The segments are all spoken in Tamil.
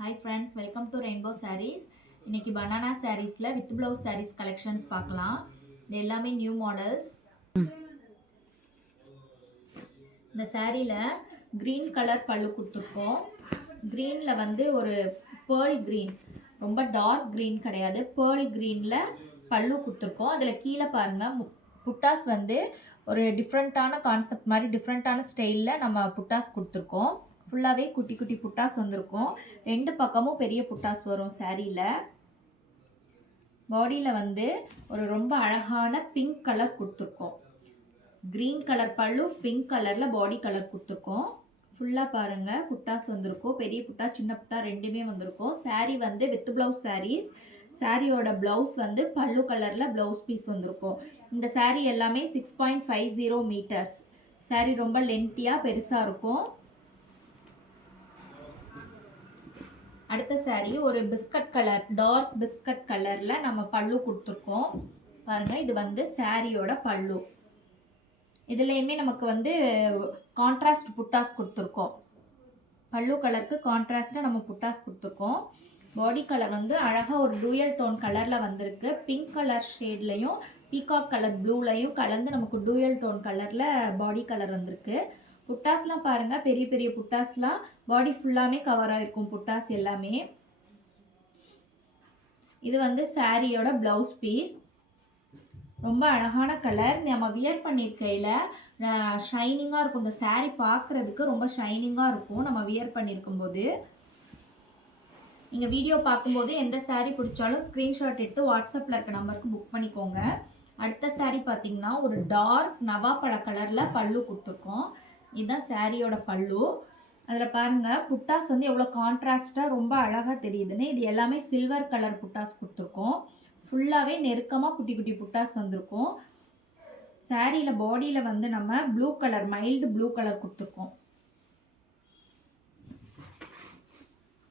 Hi friends, welcome to Rainbow Sarees. இன்னைக்கு banana sareesல with blouse sarees collections பார்க்கலாம். இது எல்லாமே நியூ மாடல்ஸ். இந்த சாரீல green கலர் பல்லு கொடுத்துருக்கோம். greenல வந்து ஒரு pearl green, ரொம்ப டார்க் green கிடையாது, pearl greenல பல்லு கொடுத்துருக்கோம். அதில் கீழே பாருங்க புட்டாஸ் வந்து ஒரு டிஃப்ரெண்ட்டான கான்செப்ட் மாதிரி டிஃப்ரெண்ட்டான ஸ்டைலில் நம்ம புட்டாஸ் கொடுத்துருக்கோம். ஃபுல்லாகவே குட்டி குட்டி புட்டாஸ் வந்திருக்கும். ரெண்டு பக்கமும் பெரிய புட்டாஸ் வரும் சாரியில். பாடியில் வந்து ஒரு ரொம்ப அழகான பிங்க் கலர் கொடுத்துருக்கோம். க்ரீன் கலர் பல்லு, பிங்க் கலரில் பாடி கலர் கொடுத்துருக்கோம். ஃபுல்லாக பாருங்கள் புட்டாஸ் வந்திருக்கும். பெரிய புட்டா சின்ன புட்டா ரெண்டுமே வந்திருக்கும். சாரீ வந்து வித் ப்ளவுஸ் சாரீஸ். சாரியோட ப்ளவுஸ் வந்து பல்லு கலரில் ப்ளவுஸ் பீஸ் வந்திருக்கும். இந்த சாரீ எல்லாமே 6.50 மீட்டர்ஸ். சாரீ ரொம்ப லென்த்தியாக பெருசாக இருக்கும். அடுத்த சாரீ ஒரு பிஸ்கட் கலர், டார்க் பிஸ்கட் கலரில் நம்ம பல்லு கொடுத்துருக்கோம். பாருங்கள், இது வந்து சாரியோட பல்லு. இதுலேயுமே நமக்கு வந்து கான்ட்ராஸ்ட் புட்டாஸ் கொடுத்துருக்கோம். பல்லு கலருக்கு கான்ட்ராஸ்டாக நம்ம புட்டாஸ் கொடுத்துருக்கோம். பாடி கலர் வந்து அழகாக ஒரு டூயல் டோன் கலரில் வந்திருக்கு. பிங்க் கலர் ஷேட்லையும் பீகாக் கலர் ப்ளூலையும் கலந்து நமக்கு டூயல் டோன் கலரில் பாடி கலர் வந்திருக்கு. புட்டாஸ்லாம் பாருங்கள், பெரிய பெரிய புட்டாஸ்லாம் பாடி ஃபுல்லாமே கவர் ஆகிருக்கும் புட்டாஸ் எல்லாமே. இது வந்து சாரியோட ப்ளவுஸ் பீஸ். ரொம்ப அழகான கலர். நம்ம வியர் பண்ணியிருக்கையில் ஷைனிங்காக இருக்கும். இந்த சாரீ பார்க்குறதுக்கு ரொம்ப ஷைனிங்காக இருக்கும் நம்ம வியர் பண்ணியிருக்கும் போது. நீங்கள் வீடியோ பார்க்கும்போது எந்த சாரீ பிடிச்சாலும் ஸ்க்ரீன்ஷாட் எடுத்து வாட்ஸ்அப்பில் இருக்க நம்பருக்கு புக் பண்ணிக்கோங்க. அடுத்த சாரீ பார்த்தீங்கன்னா ஒரு டார்க் நவாப்பழ கலரில் பல்லு கொடுத்துருக்கோம். இதுதான் சாரியோட பல்லு. அதில் பாருங்கள் புட்டாஸ் வந்து எவ்வளோ கான்ட்ராஸ்டாக ரொம்ப அழகாக தெரியுதுன்னு. இது எல்லாமே சில்வர் கலர் புட்டாஸ் கொடுத்துருக்கோம். ஃபுல்லாகவே நெருக்கமாக குட்டி குட்டி புட்டாஸ் வந்திருக்கும். சாரியில் பாடியில் வந்து நம்ம blue colour, mild blue colour கொடுத்துருக்கோம்.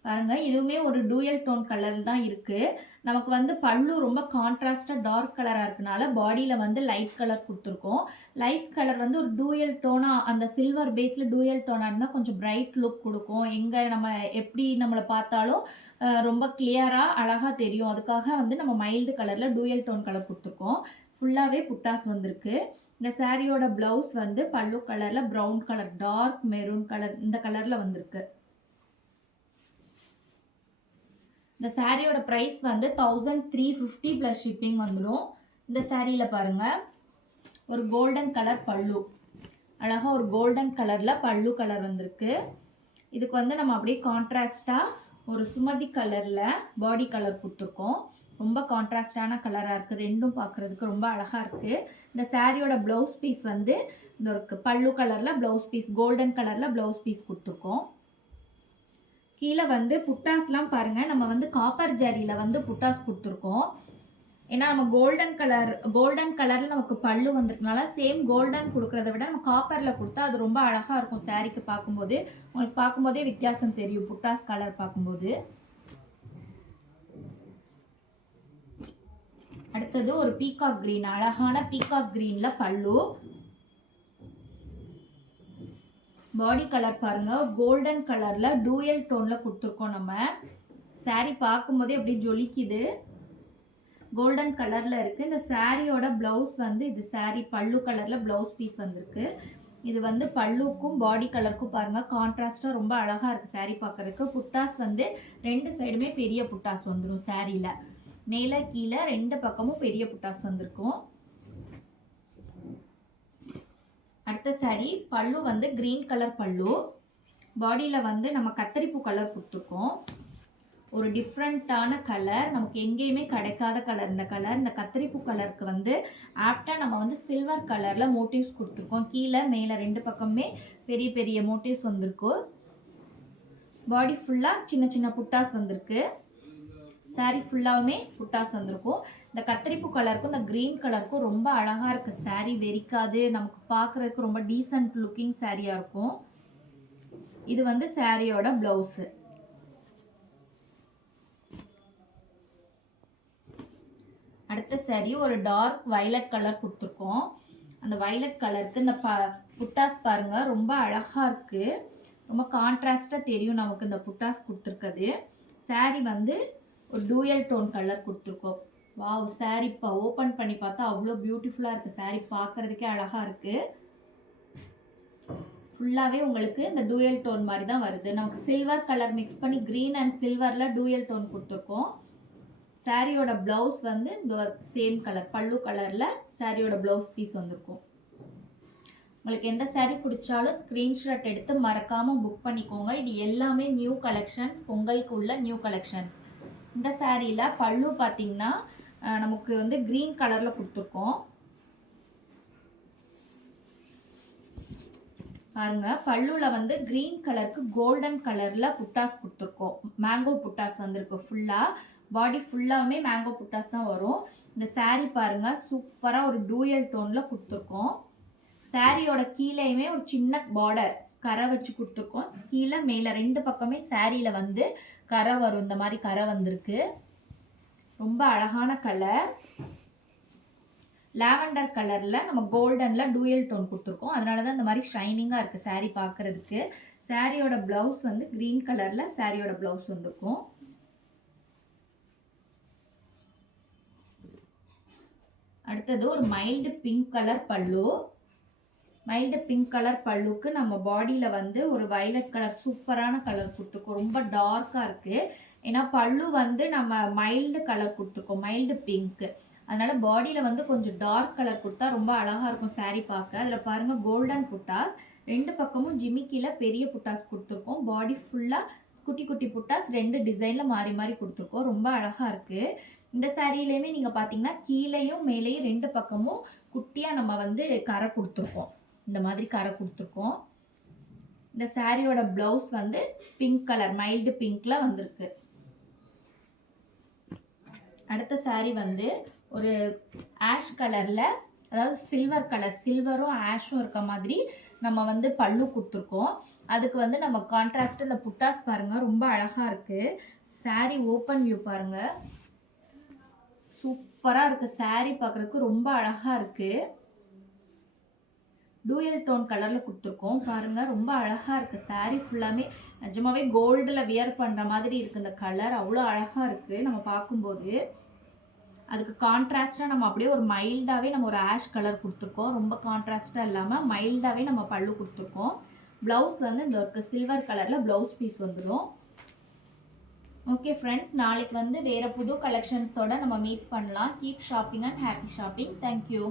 பாருங்கள், இதுவுமே ஒரு டூயல் டோன் கலர் தான் இருக்குது. நமக்கு வந்து பல்லு ரொம்ப கான்ட்ராஸ்டாக டார்க் கலராக இருக்கனால பாடியில் வந்து லைட் கலர் கொடுத்துருக்கோம். லைட் கலர் வந்து ஒரு டூயல் டோனாக, அந்த சில்வர் பேஸில் டூயல் டோனாக இருந்தால் கொஞ்சம் பிரைட் லுக் கொடுக்கும். எங்கே நம்ம எப்படி நம்மளை பார்த்தாலும் ரொம்ப கிளியராக அழகாக தெரியும். அதுக்காக வந்து நம்ம மைல்டு கலரில் டூயல் டோன் கலர் கொடுத்துருக்கோம். ஃபுல்லாகவே புட்டாஸ் வந்திருக்கு. இந்த சாரியோட ப்ளவுஸ் வந்து பல்லு கலரில் brown colour, dark maroon colour, இந்த கலரில் வந்திருக்கு. இந்த சாரியோட ப்ரைஸ் வந்து 1350 ப்ளஸ் ஷிப்பிங் வந்துடும். இந்த சாரியில் பாருங்கள், ஒரு கோல்டன் கலர் பல்லு, அழகாக ஒரு கோல்டன் கலரில் பல்லு கலர் வந்திருக்கு. இதுக்கு வந்து நம்ம அப்படியே கான்ட்ராஸ்டாக ஒரு சுமதி கலரில் பாடி கலர் கொடுத்துருக்கோம். ரொம்ப கான்ட்ராஸ்டான கலராக இருக்குது. ரெண்டும் பார்க்குறதுக்கு ரொம்ப அழகாக இருக்குது. இந்த சாரியோட ப்ளவுஸ் பீஸ் வந்து இந்த ஒரு பல்லு கலரில் ப்ளவுஸ் பீஸ், கோல்டன் கலரில் ப்ளவுஸ் பீஸ் கொடுத்துருக்கோம். கீழே வந்து புட்டாஸ்லாம் பாருங்கள், நம்ம வந்து காப்பர் ஜரியில் வந்து புட்டாஸ் கொடுத்துருக்கோம். ஏன்னா நம்ம கோல்டன் கலரில் நமக்கு பல்லு வந்திருக்கனால சேம் கோல்டன் கொடுக்குறத விட நம்ம காப்பரில் கொடுத்தா அது ரொம்ப அழகாக இருக்கும். சாரீக்கு பார்க்கும்போது உங்களுக்கு பார்க்கும்போதே வித்தியாசம் தெரியும் புட்டாஸ் கலர் பார்க்கும்போது. அடுத்தது ஒரு பீகாக் கிரீன், அழகான பீகாக் கிரீனில் பல்லு. பாடி கலர் பாருங்கள், கோல்டன் கலரில் டூயல் டோனில் கொடுத்துருக்கோம். நம்ம சாரீ பார்க்கும்போதே அப்படி ஜொலிக்குது. கோல்டன் கலரில் இருக்குது. இந்த சாரியோட ப்ளவுஸ் வந்து இது சாரீ பல்லு கலரில் ப்ளவுஸ் பீஸ் வந்திருக்கு. இது வந்து பல்லுக்கும் பாடி கலருக்கும் பாருங்கள் கான்ட்ராஸ்டாக ரொம்ப அழகாக இருக்குது சாரீ பார்க்குறதுக்கு. புட்டாஸ் வந்து ரெண்டு சைடுமே பெரிய புட்டாஸ் வந்துடும். சாரியில் மேலே கீழே ரெண்டு பக்கமும் பெரிய புட்டாஸ் வந்திருக்கும். அடுத்த சாரீ பல்லு வந்து கிரீன் கலர் பல்லு. பாடியில் வந்து நம்ம கத்தரிப்பூ கலர் கொடுத்துருக்கோம். ஒரு டிஃப்ரெண்ட்டான கலர், நமக்கு எங்கேயுமே கிடைக்காத கலர் இந்த கலர். இந்த கத்தரிப்பூ கலருக்கு வந்து ஆப்டாக நம்ம வந்து சில்வர் கலரில் மோட்டிவ்ஸ் கொடுத்துருக்கோம். கீழே மேலே ரெண்டு பக்கமே பெரிய பெரிய மோட்டிவ்ஸ் வந்திருக்கு. பாடி ஃபுல்லாக சின்ன சின்ன புட்டாஸ் வந்திருக்கு. சாரீ ஃபுல்லாகவுமே புட்டாஸ் வந்திருக்கும். இந்த கத்திரிப்பூ கலருக்கும் இந்த க்ரீன் கலருக்கும் ரொம்ப அழகாக இருக்குது. சாரீ வெறிக்காது, நமக்கு பார்க்குறதுக்கு ரொம்ப டீசென்ட் லுக்கிங் சாரியாக இருக்கும். இது வந்து சாரியோட ப்ளவுஸு. அடுத்த சாரீ ஒரு டார்க் வயலட் கலர் கொடுத்துருக்கோம். அந்த வயலட் கலருக்கு இந்த புட்டாஸ் பாருங்கள் ரொம்ப அழகாக இருக்குது. ரொம்ப கான்ட்ராஸ்டாக தெரியும் நமக்கு இந்த புட்டாஸ் கொடுத்துருக்குது. saree வந்து ஒரு டூயல் டோன் கலர் கொடுத்துருக்கோம். வாவ், saree இப்போ ஓப்பன் பண்ணி பார்த்தா அவ்வளோ பியூட்டிஃபுல்லாக இருக்குது. saree பார்க்குறதுக்கே அழகாக இருக்குது. ஃபுல்லாகவே உங்களுக்கு இந்த டூயல் டோன் மாதிரி தான் வருது. நமக்கு சில்வர் கலர் மிக்ஸ் பண்ணி க்ரீன் அண்ட் சில்வரில் டூயல் டோன் கொடுத்துருக்கோம். சாரியோட ப்ளவுஸ் வந்து இந்த சேம் கலர் பல்லு கலரில் சாரியோட ப்ளவுஸ் பீஸ் வந்திருக்கும். உங்களுக்கு எந்த saree பிடிச்சாலும் ஸ்க்ரீன்ஷாட் எடுத்து மறக்காமல் புக் பண்ணிக்கோங்க. இது எல்லாமே நியூ கலெக்ஷன்ஸ், பொங்கலுக்கு உள்ள நியூ கலெக்ஷன்ஸ். இந்த சாரியில் பல்லு பார்த்தீங்கன்னா நமக்கு வந்து க்ரீன் கலரில் கொடுத்துருக்கோம். பாருங்க, பல்லுல வந்து க்ரீன் கலருக்கு கோல்டன் கலரில் புட்டாஸ் கொடுத்துருக்கோம். மேங்கோ புட்டாஸ் வந்திருக்கு. ஃபுல்லாக பாடி ஃபுல்லாகவே மேங்கோ புட்டாஸ் தான் வரும். இந்த saree பாருங்க, சூப்பராக ஒரு டூயல் டோனில் கொடுத்துருக்கோம். சாரியோட கீழேயுமே ஒரு சின்ன பார்டர் கரை வச்சு கொடுத்துருக்கோம். கீழே மேலே ரெண்டு பக்கமே சாரியில் வந்து கரை வரும். இந்த மாதிரி கரை வந்திருக்கு. ரொம்ப அழகான கலர். லாவெண்டர் கலரில் நம்ம கோல்டனில் டூயல் டோன் கொடுத்துருக்கோம். அதனால தான் இந்த மாதிரி ஷைனிங்காக இருக்குது சாரீ பார்க்குறதுக்கு. சாரியோட ப்ளவுஸ் வந்து க்ரீன் கலரில் சாரியோட ப்ளவுஸ் வந்திருக்கும். அடுத்தது ஒரு மைல்டு பிங்க் கலர் பல்லு. மைல்டு பிங்க் கலர் பல்லுக்கு நம்ம பாடியில் வந்து ஒரு வயலட் கலர் சூப்பரான கலர் கொடுத்துருக்கோம். ரொம்ப டார்க்காக இருக்குது. ஏன்னா பல்லு வந்து நம்ம மைல்டு கலர் கொடுத்துருக்கோம், மைல்டு பிங்க்கு. அதனால் பாடியில் வந்து கொஞ்சம் டார்க் கலர் கொடுத்தா ரொம்ப அழகாக இருக்கும் saree பார்க்க. அதில் பாருங்கள், கோல்டன் புட்டாஸ் ரெண்டு பக்கமும் ஜிமிக்கியில் பெரிய புட்டாஸ் கொடுத்துருக்கோம். பாடி ஃபுல்லாக குட்டி குட்டி புட்டாஸ் ரெண்டு டிசைனில் மாறி மாறி கொடுத்துருக்கோம். ரொம்ப அழகாக இருக்குது. இந்த சாரியிலையுமே நீங்கள் பார்த்தீங்கன்னா கீழேயும் மேலேயும் ரெண்டு பக்கமும் குட்டியாக நம்ம வந்து கரை கொடுத்துருக்கோம். இந்த மாதிரி கரை கொடுத்துருக்கோம். இந்த சாரியோட ப்ளவுஸ் வந்து பிங்க் கலர் மைல்டு பிங்க்ல வந்திருக்கு. அடுத்த சாரி வந்து ஒரு ஆஷ் கலர்ல, அதாவது சில்வர் கலர், சில்வரும் ஆஷும் இருக்க மாதிரி நம்ம வந்து பல்லு கொடுத்துருக்கோம். அதுக்கு வந்து நம்ம கான்ட்ராஸ்ட் இந்த புட்டாஸ் பாருங்க, ரொம்ப அழகா இருக்கு. சாரி ஓப்பன் வியூ பாருங்க, சூப்பரா இருக்கு. சாரி பார்க்கறதுக்கு ரொம்ப அழகா இருக்கு. டூயல் டோன் கலரில் கொடுத்துருக்கோம். பாருங்கள், ரொம்ப அழகாக இருக்குது. சாரீ ஃபுல்லாமே நிஜமாவே கோல்டில் வியர் பண்ணுற மாதிரி இருக்குது. இந்த கலர் அவ்வளோ அழகாக இருக்குது நம்ம பார்க்கும்போது. அதுக்கு கான்ட்ராஸ்டாக நம்ம அப்படியே ஒரு மைல்டாகவே நம்ம ஒரு ஆஷ் கலர் கொடுத்துருக்கோம். ரொம்ப கான்ட்ராஸ்டாக இல்லாமல் மைல்டாகவே நம்ம பல்லு கொடுத்துருக்கோம். ப்ளவுஸ் வந்து இந்த ஒரு சில்வர் கலரில் ப்ளவுஸ் பீஸ் வந்துடும். ஓகே ஃப்ரெண்ட்ஸ், நாளைக்கு வந்து வேறு புது கலெக்ஷன்ஸோடு நம்ம மீட் பண்ணலாம். Keep shopping and happy shopping. Thank you.